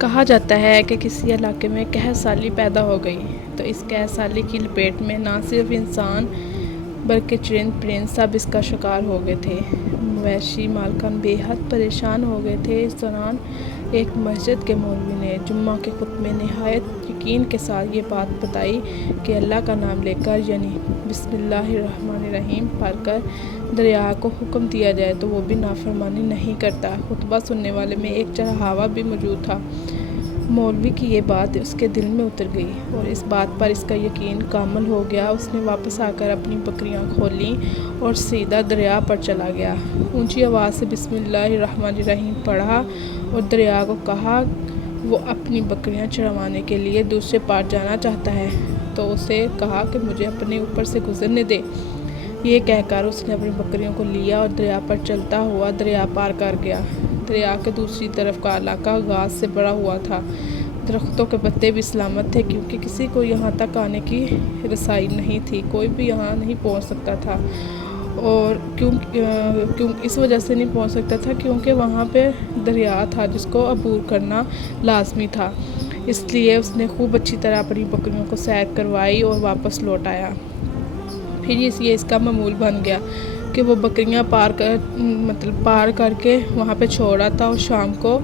کہا جاتا ہے کہ کسی علاقے میں قحط سالی پیدا ہو گئی تو اس قحط سالی کی لپیٹ میں نہ صرف انسان بلکہ چرند پرند سب اس کا شکار ہو گئے تھے۔ مویشی مالکان بے حد پریشان ہو گئے تھے۔ اس دوران ایک مسجد کے مولوی نے جمعہ کے خطبے میں نہایت یقین کے ساتھ یہ بات بتائی کہ اللہ کا نام لے کر یعنی بسم اللہ الرحمن الرحیم پڑھ کر دریا کو حکم دیا جائے تو وہ بھی نافرمانی نہیں کرتا۔ خطبہ سننے والے میں ایک چرواہا بھی موجود تھا۔ مولوی کی یہ بات اس کے دل میں اتر گئی اور اس بات پر اس کا یقین کامل ہو گیا۔ اس نے واپس آ کر اپنی بکریاں کھولیں اور سیدھا دریا پر چلا گیا۔ اونچی آواز سے بسم اللہ الرحمن الرحیم پڑھا اور دریا کو کہا وہ اپنی بکریاں چروانے کے لیے دوسرے پار جانا چاہتا ہے تو اسے کہا کہ مجھے اپنے اوپر سے گزرنے دے۔ یہ کہہ کر اس نے اپنی بکریوں کو لیا اور دریا پر چلتا ہوا دریا پار کر گیا۔ دریا کے دوسری طرف کا علاقہ گھاس سے بھرا ہوا تھا۔ درختوں کے پتے بھی سلامت تھے کیونکہ کسی کو یہاں تک آنے کی رسائی نہیں تھی، کوئی بھی یہاں نہیں پہنچ سکتا تھا اور اس وجہ سے نہیں پہنچ سکتا تھا کیونکہ وہاں پہ دریا تھا جس کو عبور کرنا لازمی تھا۔ اس لیے اس نے خوب اچھی طرح اپنی بکریوں کو سیر کروائی اور واپس لوٹ آیا۔ پھر یہ اس کا معمول بن گیا کہ وہ بکریاں پار کر کے وہاں پہ چھوڑ آتا اور شام کو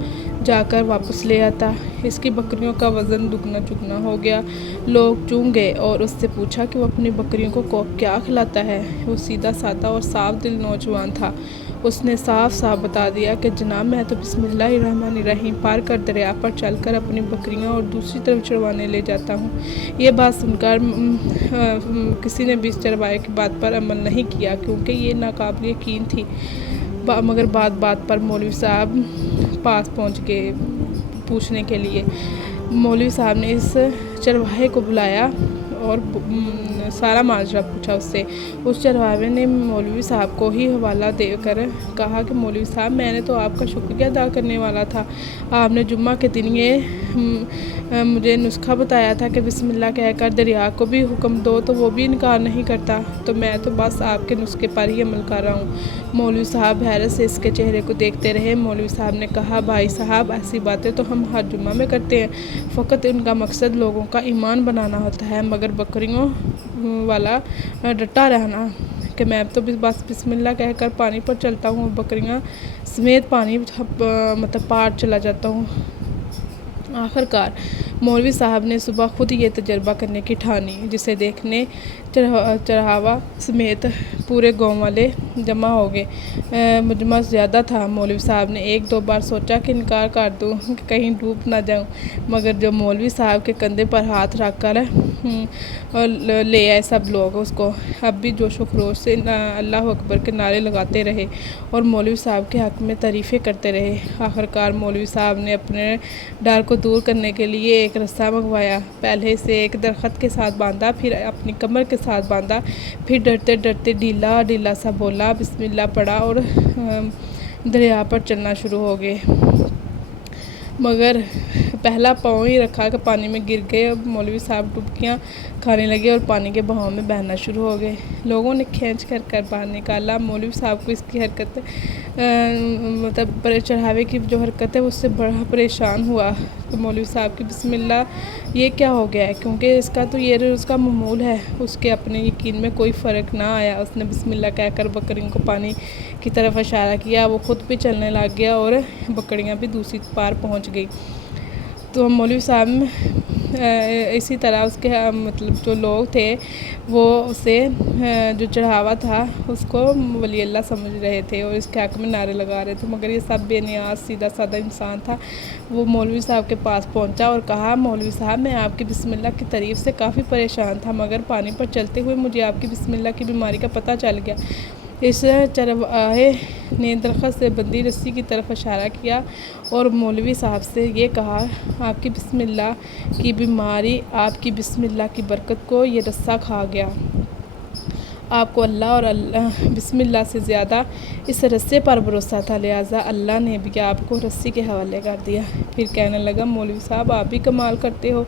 جا کر واپس لے آتا۔ اس کی بکریوں کا وزن دگنا چگنا ہو گیا۔ لوگ چونک گئے اور اس سے پوچھا کہ وہ اپنی بکریوں کو کیا کھلاتا ہے۔ وہ سیدھا سادہ اور صاف دل نوجوان تھا۔ اس نے صاف صاف بتا دیا کہ جناب میں تو بسم اللہ الرحمن الرحیم پڑھ کر دریا پر چل کر اپنی بکریاں اور دوسری طرف چروانے لے جاتا ہوں۔ یہ بات سن کر کسی نے بھی اس چرواہے کی بات پر عمل نہیں کیا کیونکہ یہ ناقابل یقین تھی، مگر بات پر مولوی صاحب پاس پہنچ گئے پوچھنے کے لیے۔ مولوی صاحب نے اس چرواہے کو بلایا اور سارا ماجرا پوچھا اس سے۔ اس چرواہے نے مولوی صاحب کو ہی حوالہ دے کر کہا کہ مولوی صاحب میں نے تو آپ کا شکریہ ادا کرنے والا تھا، آپ نے جمعہ کے دن یہ مجھے نسخہ بتایا تھا کہ بسم اللہ کہہ کر دریا کو بھی حکم دو تو وہ بھی انکار نہیں کرتا، تو میں تو بس آپ کے نسخے پر ہی عمل کر رہا ہوں۔ مولوی صاحب حیرت سے اس کے چہرے کو دیکھتے رہے۔ مولوی صاحب نے کہا بھائی صاحب ایسی باتیں تو ہم ہر جمعہ میں کرتے ہیں، فقط ان کا مقصد لوگوں کا ایمان بنانا ہوتا ہے، مگر بکریوں والا ڈٹا رہنا کہ میں تو بس بسم اللہ کہہ کر پانی پر چلتا ہوں اور بکریاں سمیت پانی پار چلا جاتا ہوں۔ آخر کار مولوی صاحب نے صبح خود یہ تجربہ کرنے کی ٹھانی، جسے دیکھنے چرواہا سمیت پورے گاؤں والے جمع ہو گئے۔ مجمع زیادہ تھا۔ مولوی صاحب نے ایک دو بار سوچا کہ انکار کر دوں کہ کہیں ڈوب نہ جاؤں، مگر جو مولوی صاحب کے کندھے پر ہاتھ رکھ کر لے آئے سب لوگ اس کو اب بھی جوش و خروش سے اللہ اکبر کے نعرے لگاتے رہے اور مولوی صاحب کے حق میں تعریفیں کرتے رہے۔ آخر کار مولوی صاحب نے اپنے ڈر کو دور کرنے کے لیے ایک رسہ منگوایا، پہلے اسے ایک درخت کے ساتھ باندھا، پھر اپنی کمر کے ساتھ باندھا، پھر ڈرتے ڈرتے ڈھیلا سا بولا، بسم اللہ پڑھا اور دریا پر چلنا شروع ہو گئے۔ مگر پہلا پاؤں ہی رکھا کہ پانی میں گر گئے اور مولوی صاحب ڈبکیاں کھانے لگے اور پانی کے بہاؤ میں بہنا شروع ہو گئے۔ لوگوں نے کھینچ کر باہر نکالا۔ مولوی صاحب کو اس کی حرکت چرواہے کی جو حرکت ہے اس سے بڑا پریشان ہوا کہ مولوی صاحب کی بسم اللہ یہ کیا ہو گیا ہے، کیونکہ اس کا تو یہ روز کا معمول ہے۔ اس کے اپنے یقین میں کوئی فرق نہ آیا۔ اس نے بسم اللہ کہہ کر بکریوں کو پانی کی طرف اشارہ کیا، وہ خود بھی چلنے لگ گیا اور بکریاں بھی دوسری پار پہنچ گئی۔ تو مولوی صاحب اسی طرح اس کے جو لوگ تھے وہ اسے جو چڑھاوا تھا اس کو ولی اللہ سمجھ رہے تھے اور اس کے حق میں نعرے لگا رہے تھے، مگر یہ سب بے نیاز سیدھا سادہ انسان تھا۔ وہ مولوی صاحب کے پاس پہنچا اور کہا مولوی صاحب میں آپ کی بسم اللہ کی تعریف سے کافی پریشان تھا، مگر پانی پر چلتے ہوئے مجھے آپ کی بسم اللہ کی بیماری کا پتہ چل گیا۔ اس چرواہے نے درخت سے بندھی رسی کی طرف اشارہ کیا اور مولوی صاحب سے یہ کہا آپ کی بسم اللہ کی بیماری آپ کی بسم اللہ کی برکت کو یہ رسہ کھا گیا۔ آپ کو اللہ اور بسم اللہ سے زیادہ اس رسے پر بھروسہ تھا، لہٰذا اللہ نے بھی آپ کو رسی کے حوالے کر دیا۔ پھر کہنے لگا مولوی صاحب آپ بھی کمال کرتے ہو،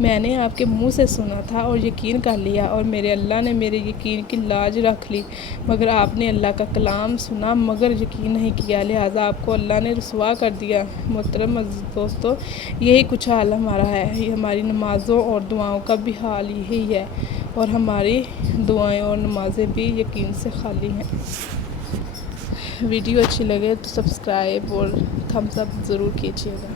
میں نے آپ کے منہ سے سنا تھا اور یقین کر لیا، اور میرے اللہ نے میرے یقین کی لاج رکھ لی، مگر آپ نے اللہ کا کلام سنا مگر یقین نہیں کیا، لہٰذا آپ کو اللہ نے رسوا کر دیا۔ محترم عزیز دوستو، یہی کچھ حال ہمارا ہے، یہ ہماری نمازوں اور دعاؤں کا بھی حال یہی ہے، اور ہماری دعائیں اور نمازیں بھی یقین سے خالی ہیں۔ ویڈیو اچھی لگے تو سبسکرائب اور تھمس اپ ضرور کیجیے گا۔